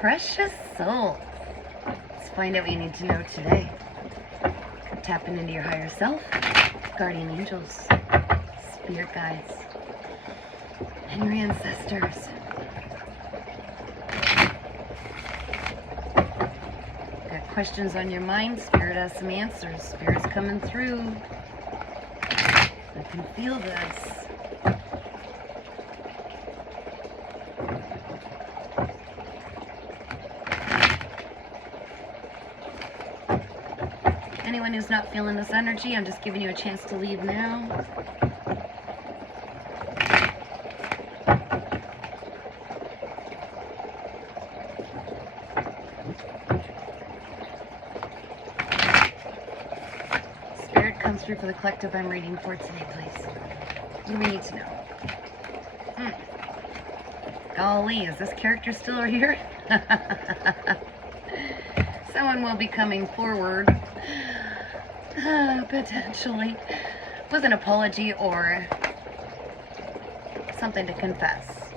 Precious soul. Let's find out what you need to know today. Tapping into your higher self, guardian angels, spirit guides, and your ancestors. Got questions on your mind? Spirit has some answers. Spirit's coming through. I can feel this. Anyone who's not feeling this energy, I'm just giving you a chance to leave now. Spirit comes through for the collective I'm reading for today, please. What do we need to know? Golly, is this character still here? Someone will be coming forward. Potentially with an apology or something to confess.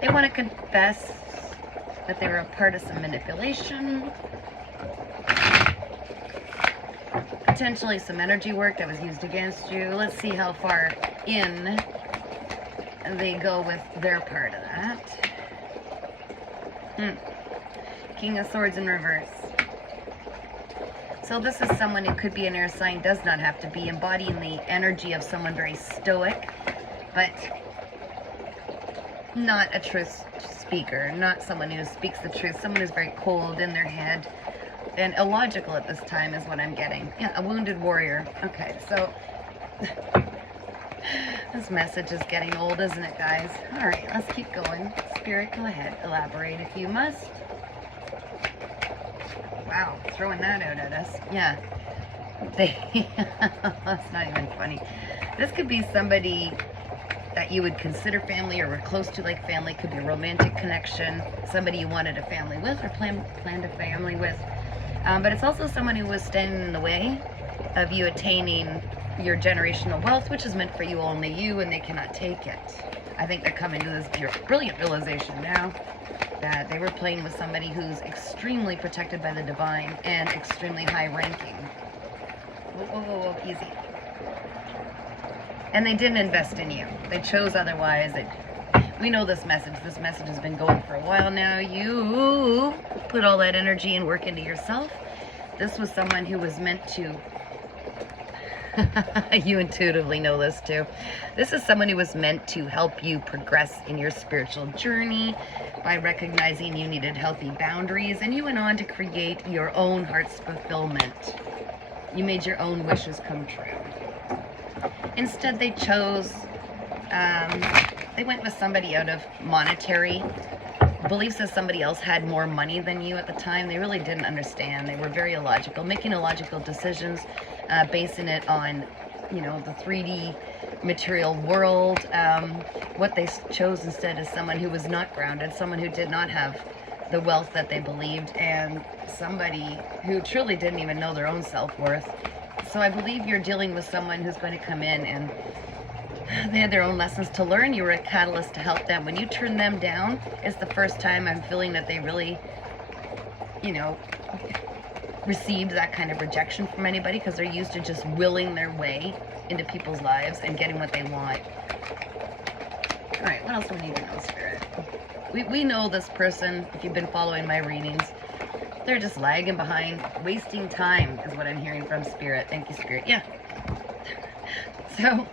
They want to confess that they were a part of some manipulation, potentially some energy work that was used against you. Let's see how far in they go with their part of that. King of Swords in reverse. So this is someone who could be an air sign, does not have to be, embodying the energy of someone very stoic, but not a truth speaker, not someone who speaks the truth, someone who's very cold in their head and illogical at this time is what I'm getting. Yeah, a wounded warrior. Okay, so this message is getting old, isn't it, guys? All right, let's keep going. Spirit, go ahead, elaborate if you must. Wow, throwing that out at us. Yeah. That's not even funny. This could be somebody that you would consider family or were close to like family. Could be a romantic connection, somebody you wanted a family with or planned a family with. But it's also someone who was standing in the way of you attaining your generational wealth, which is meant for you, only you, and they cannot take it. I think they're coming to this brilliant realization now that they were playing with somebody who's extremely protected by the divine and extremely high ranking. Whoa, easy. And they didn't invest in you. They chose otherwise. We know this message. This message has been going for a while now. You put all that energy and work into yourself. This was someone who was meant to... You intuitively know this too. This is someone who was meant to help you progress in your spiritual journey by recognizing you needed healthy boundaries, and you went on to create your own heart's fulfillment. You made your own wishes come true. Instead, they chose, they went with somebody out of monetary beliefs that somebody else had more money than you at the time. They really didn't understand. They were very illogical, making illogical decisions, basing it on, you know, the 3D material world. What they chose instead is someone who was not grounded, someone who did not have the wealth that they believed, and somebody who truly didn't even know their own self-worth. So I believe you're dealing with someone who's going to come in and they had their own lessons to learn. You were a catalyst to help them. When you turn them down, it's the first time I'm feeling that they really, you know, received that kind of rejection from anybody, because they're used to just willing their way into people's lives and getting what they want. All right, what else do we need to know, Spirit? We know this person, if you've been following my readings. They're just lagging behind, wasting time is what I'm hearing from Spirit. Thank you, Spirit. Yeah. So,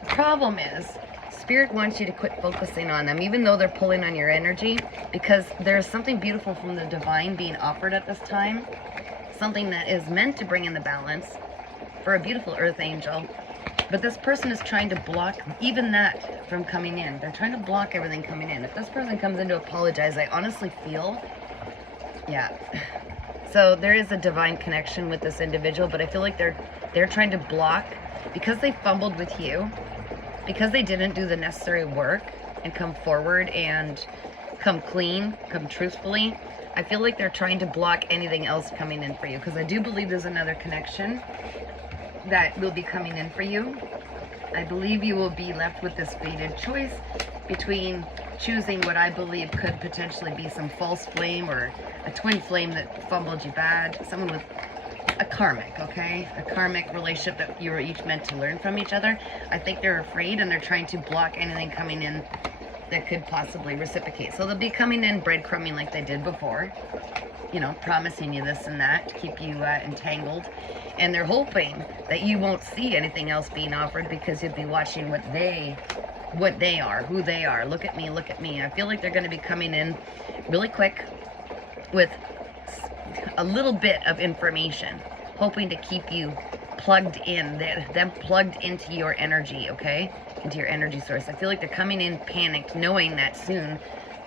the problem is, Spirit wants you to quit focusing on them, even though they're pulling on your energy, because there's something beautiful from the divine being offered at this time, something that is meant to bring in the balance for a beautiful earth angel. But this person is trying to block even that from coming in. They're trying to block everything coming in. If this person comes in to apologize, I honestly feel, yeah. So there is a divine connection with this individual, but I feel like they're trying to block, because they fumbled with you, because they didn't do the necessary work and come forward and come clean, come truthfully. I feel like they're trying to block anything else coming in for you, because I do believe there's another connection that will be coming in for you. I believe you will be left with this fated choice between choosing what I believe could potentially be some false flame or a twin flame that fumbled you bad, someone with a karmic, okay? A karmic relationship that you were each meant to learn from each other. I think they're afraid and they're trying to block anything coming in that could possibly reciprocate. So they'll be coming in breadcrumbing like they did before, you know, promising you this and that to keep you entangled. And they're hoping that you won't see anything else being offered because you'll be watching what they are, who they are. Look at me, look at me. I feel like they're going to be coming in really quick with a little bit of information, hoping to keep you plugged in, them plugged into your energy, okay? Into your energy source. I feel like they're coming in panicked, knowing that soon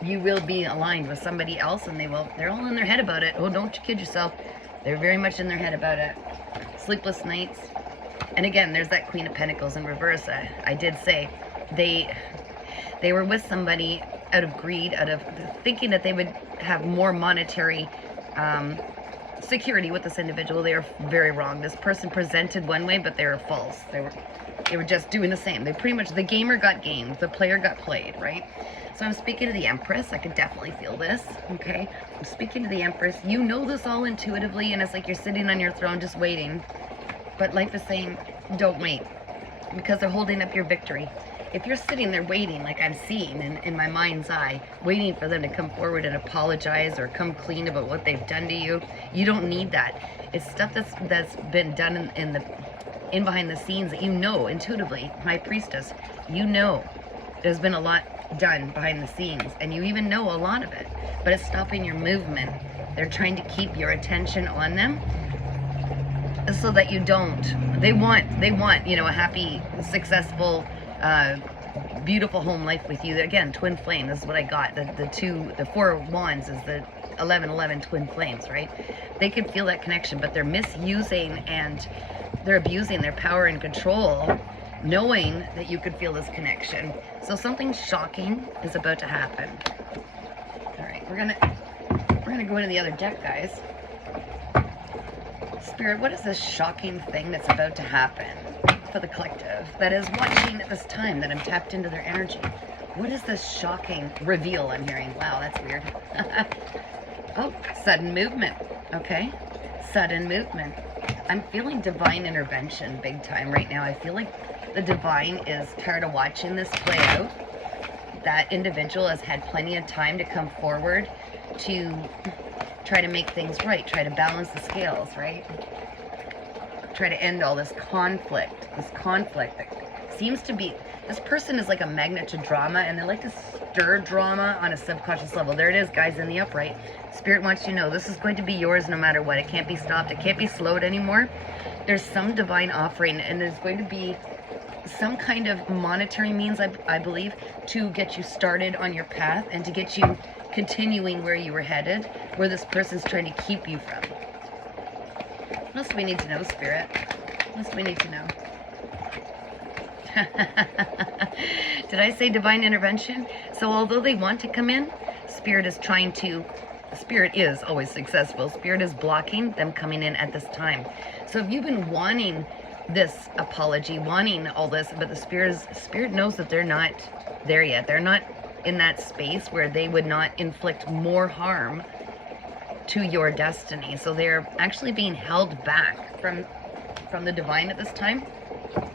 you will be aligned with somebody else, and they're all in their head about it. Oh, don't you kid yourself. They're very much in their head about it. Sleepless nights. And again, there's that Queen of Pentacles in reverse. I did say they were with somebody out of greed, out of thinking that they would have more monetary security with this individual. They are very wrong. This person presented one way, but they were false. They were just doing the same. They pretty much, the gamer got gamed, the player got played, right? So I'm speaking to the Empress. I could definitely feel this, okay? I'm speaking to the Empress. You know this all intuitively, and it's like you're sitting on your throne just waiting. But life is saying, don't wait, because they're holding up your victory. If you're sitting there waiting, like I'm seeing in my mind's eye, waiting for them to come forward and apologize or come clean about what they've done to you, you don't need that. It's stuff that's been done in behind the scenes that you know intuitively. High Priestess, you know there's been a lot done behind the scenes, and you even know a lot of it, but it's stopping your movement. They're trying to keep your attention on them so that you don't. They want, you know, a happy, successful, beautiful home life with you. Again, twin flame, this is what I got. The Four of Wands is the 1111 twin flames, right? They can feel that connection, but they're misusing and they're abusing their power and control, knowing that you could feel this connection. So something shocking is about to happen. All right, we're gonna go into the other deck, guys. Spirit, what is this shocking thing that's about to happen for the collective that is watching at this time, that I'm tapped into their energy? What is this shocking reveal I'm hearing? Wow, that's weird. Oh, sudden movement. Okay, sudden movement. I'm feeling divine intervention big time right now. I feel like the divine is tired of watching this play out. That individual has had plenty of time to come forward to try to make things right, try to balance the scales, right? Try to end all this conflict that seems to be, this person is like a magnet to drama, and they like to stir drama on a subconscious level. There it is, guys, in the upright. Spirit wants you to know this is going to be yours no matter what. It can't be stopped. It can't be slowed anymore. There's some divine offering, and there's going to be some kind of monetary means, I believe, to get you started on your path and to get you continuing where you were headed, where this person's trying to keep you from. What else do we need to know, Spirit? What else do we need to know? Did I say divine intervention? So although they want to come in, Spirit is trying to, Spirit is always successful. Spirit is blocking them coming in at this time. So if you've been wanting this apology, wanting all this, but the Spirit knows that they're not there yet. They're not in that space where they would not inflict more harm to your destiny. So they're actually being held back from the divine at this time.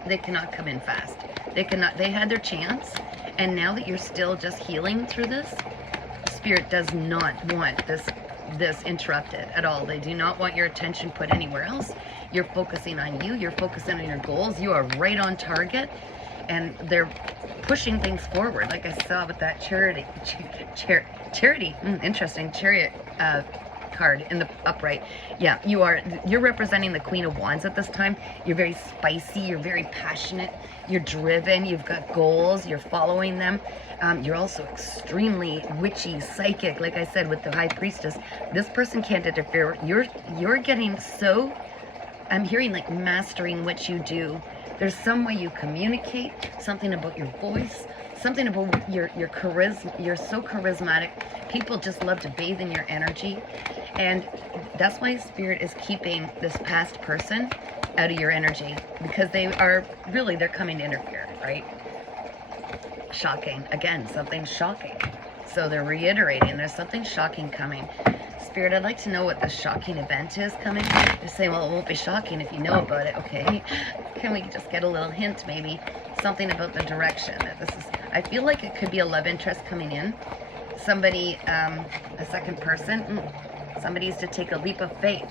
They cannot come in fast. They cannot. They had their chance, and now that you're still just healing through this, Spirit does not want this interrupted at all. They do not want your attention put anywhere else. You're focusing on you. You're focusing on your goals. You are right on target, and they're pushing things forward, like I saw with that charity, interesting, chariot card in the upright. Yeah, you're representing the Queen of Wands at this time. You're very spicy, you're very passionate, you're driven, you've got goals, you're following them. You're also extremely witchy, psychic, like I said with the High Priestess. This person can't interfere. You're getting so, I'm hearing like mastering what you do. There's some way you communicate, something about your voice, something about your charisma. You're so charismatic. People just love to bathe in your energy. And that's why Spirit is keeping this past person out of your energy, because they're coming to interfere. right? Shocking. Again, something shocking. So they're reiterating there's something shocking coming. Spirit, I'd like to know what the shocking event is coming. They're saying, well, it won't be shocking if you know about it. Okay. Can we just get a little hint, maybe? Something about the direction that this is. I feel like it could be a love interest coming in. Somebody, a second person. Somebody is to take a leap of faith.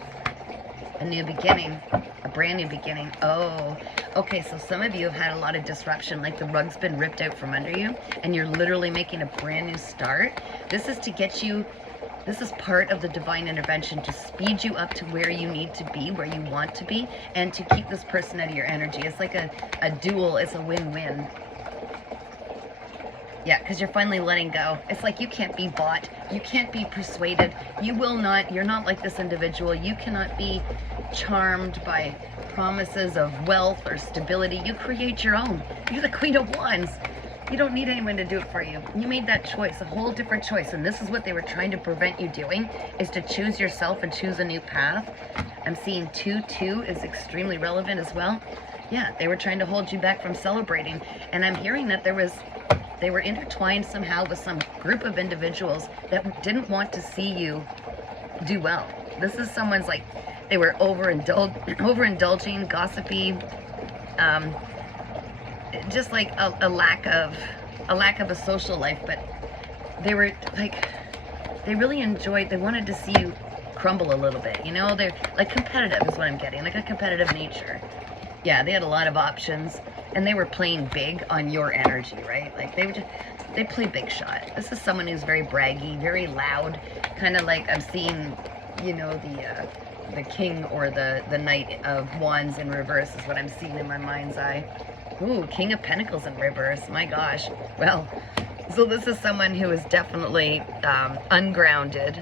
A new beginning. A brand new beginning. Oh, okay, so some of you have had a lot of disruption, like the rug's been ripped out from under you, and you're literally making a brand new start. This is to get you, this is part of the divine intervention to speed you up to where you need to be, where you want to be, and to keep this person out of your energy. It's like a duel, it's a win-win. Yeah, because you're finally letting go. It's like you can't be bought. You can't be persuaded. You will not, you're not like this individual. You cannot be charmed by promises of wealth or stability. You create your own. You're the Queen of Wands. You don't need anyone to do it for you. You made that choice, a whole different choice. And this is what they were trying to prevent you doing, is to choose yourself and choose a new path. I'm seeing 2-2 is extremely relevant as well. Yeah, they were trying to hold you back from celebrating. And I'm hearing that they were intertwined somehow with some group of individuals that didn't want to see you do well. This is someone's like, they were overindulging, gossipy, just like a lack of a social life. But they were like, they really enjoyed, they wanted to see you crumble a little bit, you know. They're like competitive is what I'm getting, like a competitive nature. Yeah, they had a lot of options, and they were playing big on your energy, right? Like they play big shot. This is someone who's very braggy, very loud, kind of like I'm seeing, you know, the king or the knight of wands in reverse is what I'm seeing in my mind's eye. Ooh, King of Pentacles in reverse. My gosh. Well, so this is someone who is definitely ungrounded,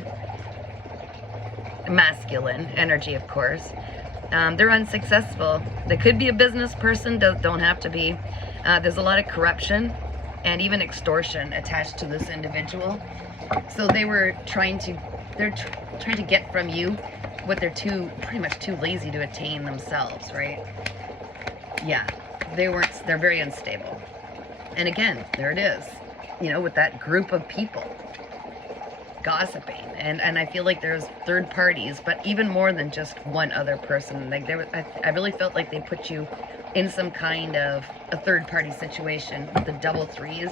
masculine energy, of course. They're unsuccessful. They could be a business person, don't have to be. There's a lot of corruption and even extortion attached to this individual. So they were trying to, trying to get from you what they're pretty much too lazy to attain themselves, right? Yeah, they're very unstable. And again, there it is, you know, with that group of people gossiping, and I feel like there's third parties, but even more than just one other person. Like I really felt like they put you in some kind of a third party situation with the double threes.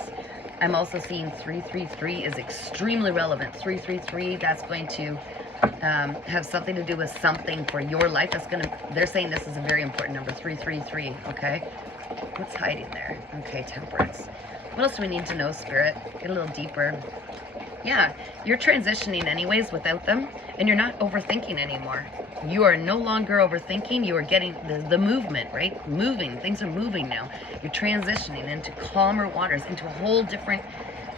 I'm also seeing 333 is extremely relevant. 333, that's going to have something to do with something for your life. That's they're saying this is a very important number, 333. Okay, what's hiding there? Okay, Temperance. What else do we need to know, Spirit? Get a little deeper. Yeah, you're transitioning anyways without them, and you're not overthinking anymore. You are no longer overthinking. You are getting the movement, right? Moving. Things are moving now. You're transitioning into calmer waters, into a whole different,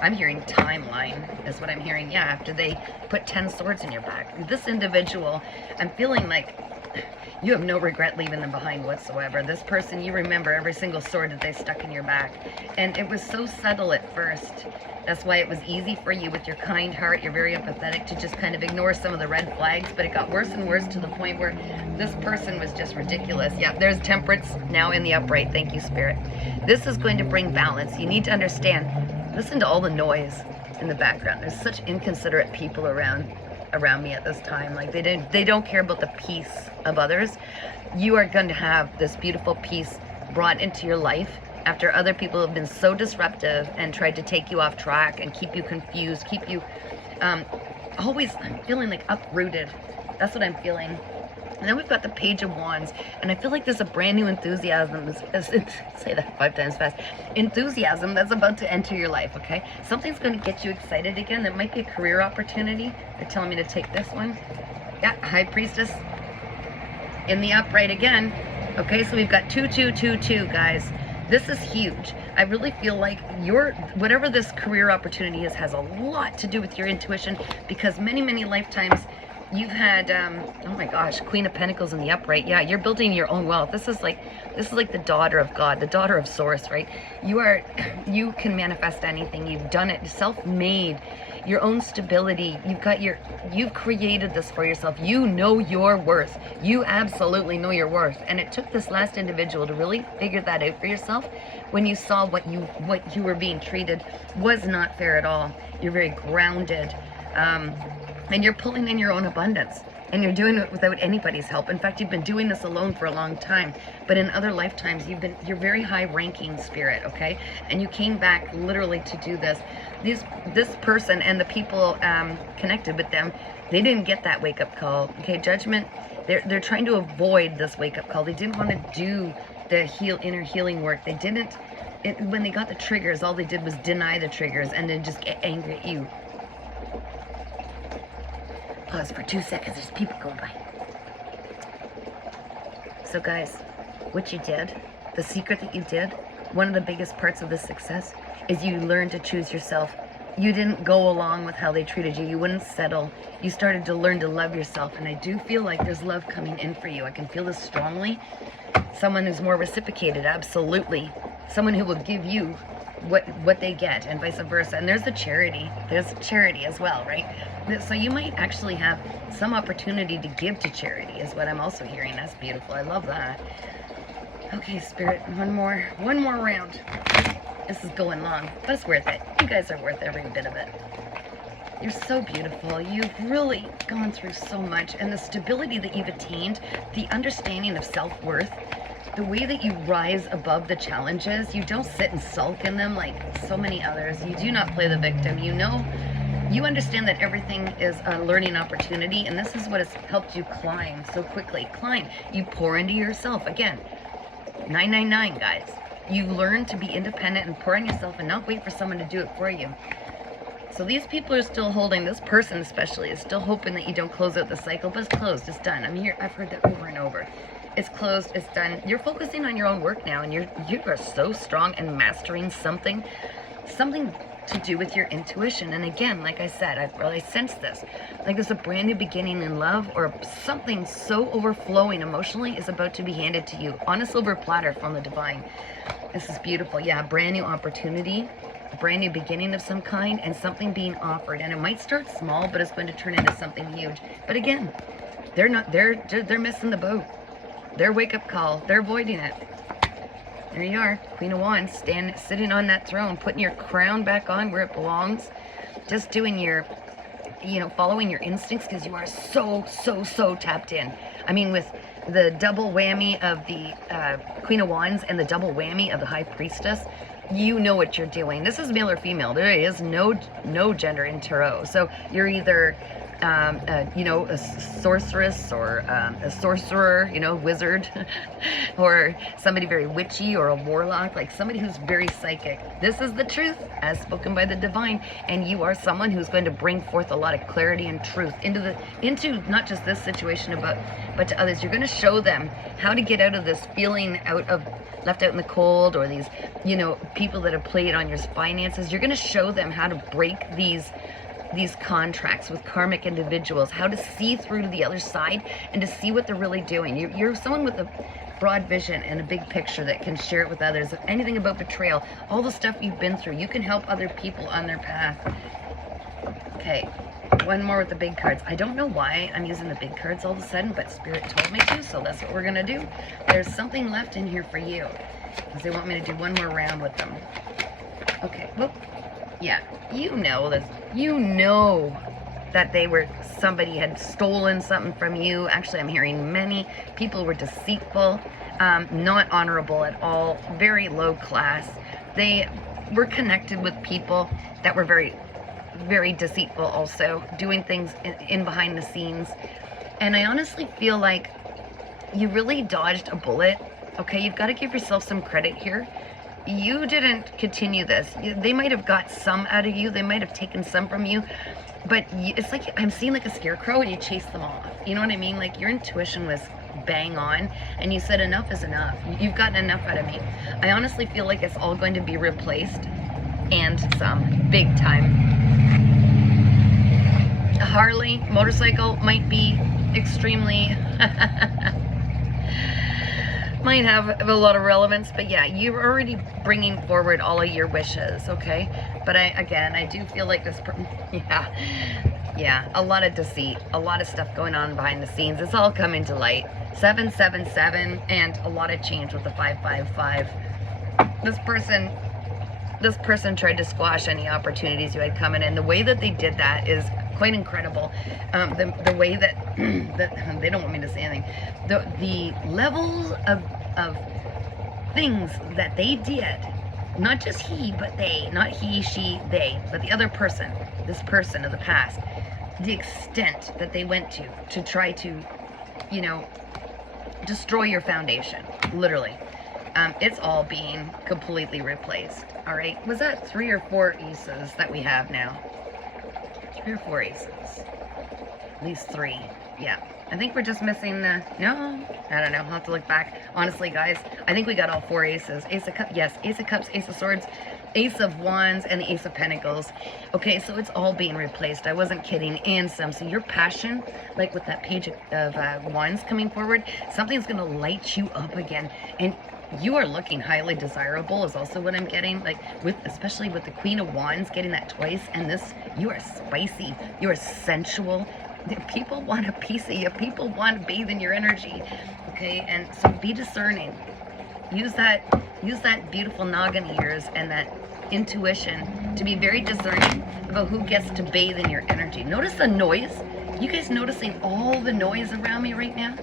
I'm hearing timeline is what I'm hearing. Yeah, after they put 10 swords in your back. This individual, I'm feeling like you have no regret leaving them behind whatsoever. This person, you remember every single sword that they stuck in your back. And it was so subtle at first. That's why it was easy for you with your kind heart. You're very empathetic to just kind of ignore some of the red flags, but it got worse and worse to the point where this person was just ridiculous. Yeah, there's Temperance now in the upright. Thank you, Spirit. This is going to bring balance. You need to understand, listen to all the noise in the background. There's such inconsiderate people around me at this time. Like they don't care about the peace of others. You are going to have this beautiful peace brought into your life after other people have been so disruptive and tried to take you off track and keep you confused, keep you always feeling like uprooted. That's what I'm feeling. And then we've got the Page of Wands, and I feel like there's a brand new enthusiasm, say that 5 times fast, enthusiasm that's about to enter your life, okay? Something's going to get you excited again. That might be a career opportunity. They're telling me to take this one. Yeah, High Priestess in the upright again. Okay, so we've got 2-2-2-2, guys. This is huge. I really feel like whatever this career opportunity is has a lot to do with your intuition, because many, many lifetimes you've had, oh my gosh, Queen of Pentacles in the upright. Yeah, you're building your own wealth. This is like the daughter of God, the daughter of Source, right? You can manifest anything. You've done it, self-made. your own stability. You've created this for yourself. You know your worth. You absolutely know your worth. And it took this last individual to really figure that out for yourself when you saw what you were being treated was not fair at all. You're very grounded, and you're pulling in your own abundance. And you're doing it without anybody's help. In fact, you've been doing this alone for a long time. But in other lifetimes, you're very high-ranking spirit, okay? And you came back literally to do this. This person and the people connected with them, they didn't get that wake-up call. Okay, judgment. They're trying to avoid this wake-up call. They didn't want to do the inner healing work. They didn't. When they got the triggers, all they did was deny the triggers and then just get angry at you. Pause for 2 seconds. There's people going by. So guys, what you did, the secret that you did, one of the biggest parts of this success is you learned to choose yourself. You didn't go along with how they treated you. You wouldn't settle. You started to learn to love yourself. And I do feel like there's love coming in for you. I can feel this strongly. Someone who's more reciprocated, absolutely. Someone who will give you what they get and vice versa. And there's the charity. There's charity as well, right? So you might actually have some opportunity to give to charity is what I'm also hearing. That's beautiful. I love that. Okay, Spirit, one more round. This is going long, but it's worth it. You guys are worth every bit of it. You're so beautiful. You've really gone through so much, and the stability that you've attained, the understanding of self-worth, the way that you rise above the challenges, you don't sit and sulk in them like so many others. You do not play the victim. You understand that everything is a learning opportunity, and this is what has helped you climb so quickly. Climb. You pour into yourself. Again, 999, guys. You learn to be independent and pour in yourself and not wait for someone to do it for you. So these people are still holding, this person especially, is still hoping that you don't close out the cycle, but it's closed. It's done. I'm here. I've heard that over and over. It's closed. It's done. You're focusing on your own work now, and you are so strong and mastering something to do with your intuition. And again, like I said, I really sense this. Like there's a brand new beginning in love, or something so overflowing emotionally is about to be handed to you on a silver platter from the divine. This is beautiful. Yeah, brand new opportunity, a brand new beginning of some kind, and something being offered. And it might start small, but it's going to turn into something huge. But again, they're missing the boat. Their wake-up call, they're avoiding it. There you are, Queen of Wands, sitting on that throne, putting your crown back on where it belongs, just doing your, following your instincts, because you are so tapped in. I mean, with the double whammy of the Queen of Wands and the double whammy of the High Priestess, you know what you're doing. This is male or female. There is no gender in tarot. So you're either a sorceress or a sorcerer, wizard, or somebody very witchy, or a warlock, like somebody who's very psychic. This is the truth as spoken by the divine, and you are someone who's going to bring forth a lot of clarity and truth into not just this situation, but to others. You're going to show them how to get out of this feeling left out in the cold, or these, people that have played on your finances. You're going to show them how to break these contracts with karmic individuals, how to see through to the other side and to see what they're really doing. You're someone with a broad vision and a big picture that can share it with others. Anything about betrayal, all the stuff you've been through, you can help other people on their path. Okay, one more with the big cards. I don't know why I'm using the big cards all of a sudden, but Spirit told me to, so that's what we're going to do. There's something left in here for you, because they want me to do one more round with them. Okay, whoop. Yeah, you know that somebody had stolen something from you. Actually, I'm hearing many people were deceitful, not honorable at all, very low class. They were connected with people that were very, very deceitful also, doing things in behind the scenes. And I honestly feel like you really dodged a bullet. Okay, you've got to give yourself some credit here. You didn't continue this. They might have got some out of you. They might have taken some from you. But it's like I'm seeing like a scarecrow and you chase them off. You know what I mean? Like your intuition was bang on and you said enough is enough. You've gotten enough out of me. I honestly feel like it's all going to be replaced, and some big time. A Harley motorcycle might be extremely might have a lot of relevance, but yeah, you're already bringing forward all of your wishes, okay? But I do feel like this, yeah, a lot of deceit, a lot of stuff going on behind the scenes. It's all coming to light. 777 and a lot of change with the 555. This person tried to squash any opportunities you had coming in. The way that they did that is quite incredible. The way that they don't want me to say anything. The levels of things that they did, not just he, but they, not he, she, they, but the other person, this person of the past, the extent that they went to try to, you know, destroy your foundation, literally. It's all being completely replaced. All right, was that 3 or 4 aces that we have now? 3 or 4 aces, at least 3. Yeah, I think we're just missing the, no, I don't know, I'll have to look back. Honestly, guys, I think we got all 4 aces. Ace of Cups, yes, Ace of Cups, Ace of Swords, Ace of Wands, and the Ace of Pentacles. Okay, so it's all being replaced. I wasn't kidding, and some. So your passion, like with that Page of Wands coming forward, something's gonna light you up again, and you are looking highly desirable is also what I'm getting, like especially with the Queen of Wands getting that twice, and this, you are spicy, you are sensual. People want a piece of you. People want to bathe in your energy. Okay, and so be discerning. Use that beautiful noggin of yours and that intuition to be very discerning about who gets to bathe in your energy. Notice the noise. You guys noticing all the noise around me right now?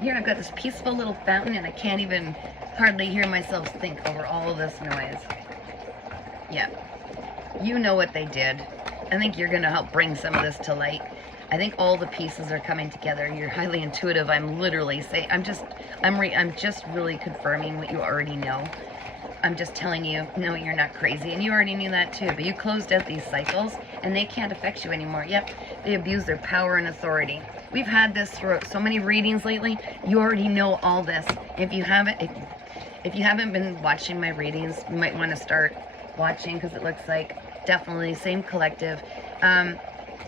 Here I've got this peaceful little fountain and I can't even hardly hear myself think over all of this noise. Yeah, you know what they did. I think you're gonna help bring some of this to light. I think all the pieces are coming together. You're highly intuitive. I'm literally saying, I'm just really confirming what you already know. I'm just telling you, no, you're not crazy. And you already knew that too, but you closed out these cycles and they can't affect you anymore. Yep, they abuse their power and authority. We've had this throughout so many readings lately. You already know all this. If you haven't been watching my readings, you might want to start watching, because it looks like definitely same collective.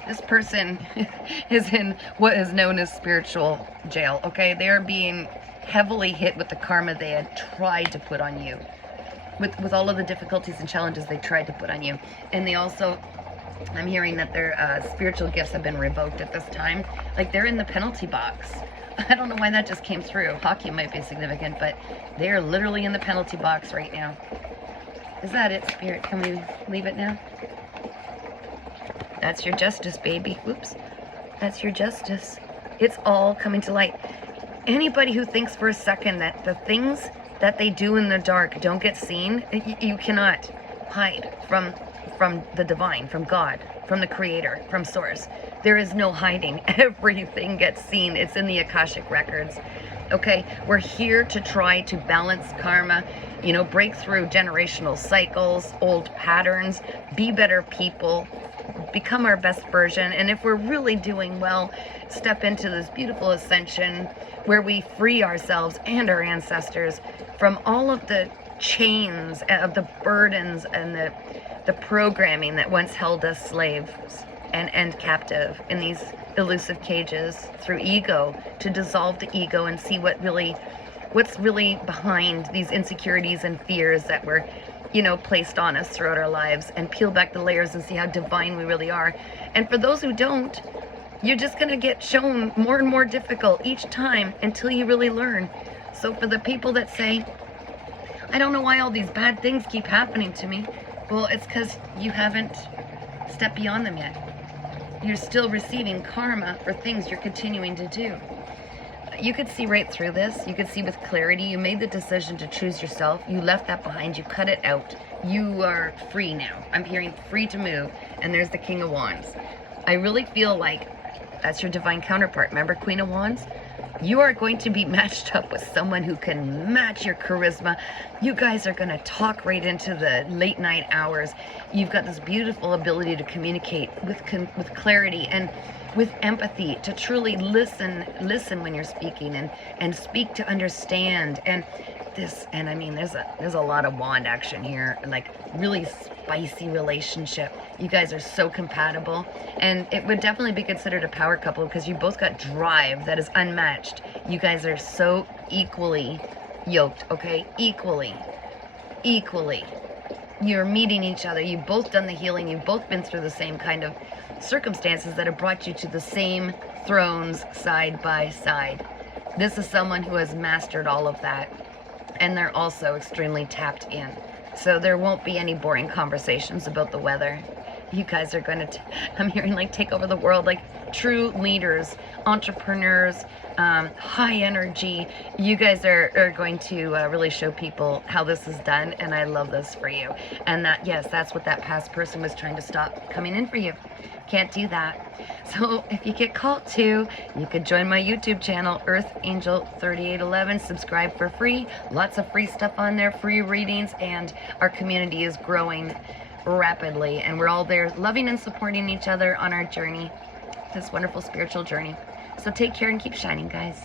This person is in what is known as spiritual jail, okay? They are being heavily hit with the karma they had tried to put on you. With all of the difficulties and challenges they tried to put on you. And they also, I'm hearing that their spiritual gifts have been revoked at this time. Like, they're in the penalty box. I don't know why that just came through. Hockey might be significant, but they're literally in the penalty box right now. Is that it, Spirit? Can we leave it now? That's your justice, baby. Whoops. That's your justice. It's all coming to light. Anybody who thinks for a second that the things that they do in the dark don't get seen, you cannot hide from the divine, from God, from the creator, from source. There is no hiding. Everything gets seen. It's in the Akashic records. Okay, we're here to try to balance karma, you know, break through generational cycles, old patterns, be better people, become our best version. And if we're really doing well, step into this beautiful ascension where we free ourselves and our ancestors from all of the chains of the burdens and the programming that once held us slaves and captive in these elusive cages through ego, to dissolve the ego and see what's really behind these insecurities and fears that were, you know, placed on us throughout our lives, and peel back the layers and see how divine we really are. And for those who don't, you're just going to get shown more and more difficult each time until you really learn. So for the people that say, I don't know why all these bad things keep happening to me, well, it's because you haven't stepped beyond them yet. You're still receiving karma for things you're continuing to do. You could see right through this. You could see with clarity. You made the decision to choose yourself. You left that behind. You cut it out. You are free now. I'm hearing free to move. And there's the King of Wands. I really feel like that's your divine counterpart. Remember Queen of Wands? You are going to be matched up with someone who can match your charisma. You guys are going to talk right into the late night hours. You've got this beautiful ability to communicate with clarity and with empathy, to truly listen when you're speaking, and speak to understand. And I mean, there's a lot of wand action here, like really spicy relationship. You guys are so compatible, and it would definitely be considered a power couple because you both got drive that is unmatched. You guys are so equally yoked, okay? Equally. You're meeting each other. You've both done the healing. You've both been through the same kind of circumstances that have brought you to the same thrones side by side. This is someone who has mastered all of that, and they're also extremely tapped in. So there won't be any boring conversations about the weather. You guys are going to, I'm hearing, like, take over the world, like true leaders, entrepreneurs, high energy. You guys are going to really show people how this is done, and I love this for you. And that, yes, that's what that past person was trying to stop coming in for you. Can't do that. So if you get called to, you could join my YouTube channel, Earth Angel 3811. Subscribe for free. Lots of free stuff on there, free readings, and our community is growing rapidly, and we're all there loving and supporting each other on our journey, this wonderful spiritual journey. So take care and keep shining, guys.